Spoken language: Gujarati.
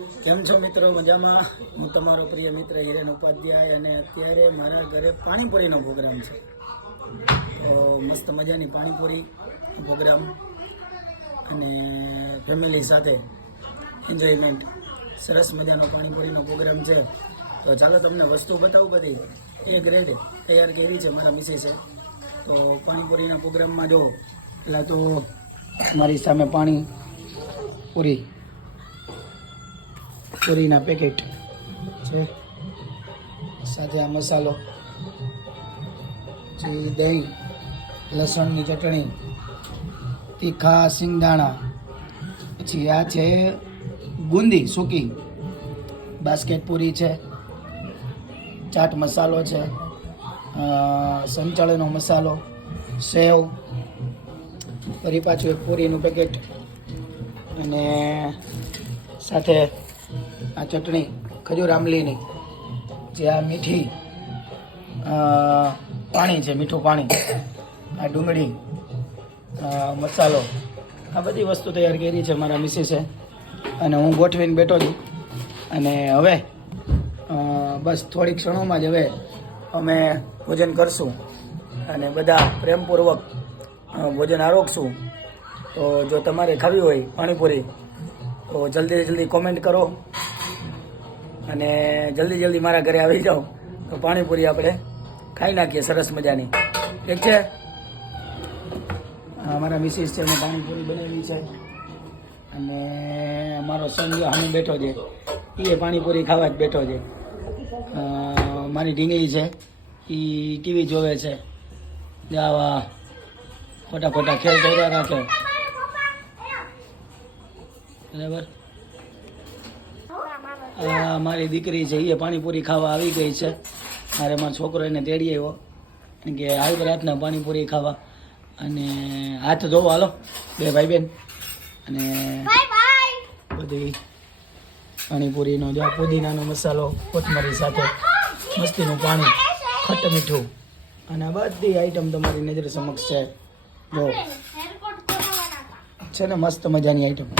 કેમ છો મિત્રો? મજામાં? હું તમારો પ્રિય મિત્ર હિરેન ઉપાધ્યાય અને અત્યારે મારા ઘરે પાણીપુરીનો પ્રોગ્રામ છે. તો મસ્ત મજાની પાણીપુરી પ્રોગ્રામ અને ફેમિલી સાથે એન્જોયમેન્ટ, સરસ મજાનો પાણીપુરીનો પ્રોગ્રામ છે. તો ચાલો તમને વસ્તુ બતાવું. બધી એક રેડ તૈયાર કરી છે મારા મિસેસે. તો પાણીપુરીના પ્રોગ્રામમાં જો પહેલાં તો મારી સામે પૂરીના પેકેટ છે, સાથે આ મસાલો, પછી દહીં, લસણની ચટણી, તીખા સિંગદાણા, પછી આ છે ગુંદી સૂકી, બાસ્કેટ પૂરી છે, ચાટ મસાલો છે, સંચાળીનો મસાલો, સેવ, ફરી પાછું એક પૂરીનું પેકેટ અને સાથે આ ચટણી ખજૂર આંબલીની, જે આ મીઠી પાણી છે, મીઠું પાણી, આ ડુંગળી, મસાલો, આ બધી વસ્તુ તૈયાર કરી છે મારા મિસિસે અને હું ગોઠવીને બેઠો છું. અને હવે બસ થોડીક ક્ષણોમાં જ હવે અમે ભોજન કરશું અને બધા પ્રેમપૂર્વક ભોજન આરોગશું. તો જો તમારે ખાવી હોય પાણીપુરી તો જલ્દી કોમેન્ટ કરો અને જલ્દી મારા ઘરે આવી જાઓ તો પાણીપુરી આપણે ખાઈ નાખીએ સરસ મજાની. ઠીક છે? અમારા મિસિસ છે, મેં પાણીપુરી બનાવી છે અને અમારો સન સામે બેઠો છે, એ પાણીપુરી ખાવા જ બેઠો છે. મારી ઢીંગલી છે, એ ટીવી જોવે છે. આવા ખોટા ખેલ કર્યા રાખે, બરાબર. મારી દીકરી છે, એ પાણીપુરી ખાવા આવી ગઈ છે. મારે મારો છોકરો એને તેડી આવ્યો કે આવી રાતના પાણીપુરી ખાવા. અને હાથ ધોવો હાલો બે ભાઈ બેન. અને બધી પાણીપુરીનો જો પુદીનાનો મસાલો, કોથમરી સાથે મસ્તીનું પાણી, ખટ મીઠું અને બધી આઈટમ તમારી નજર સમક્ષ છે. જો છે ને મસ્ત મજાની આઈટમ.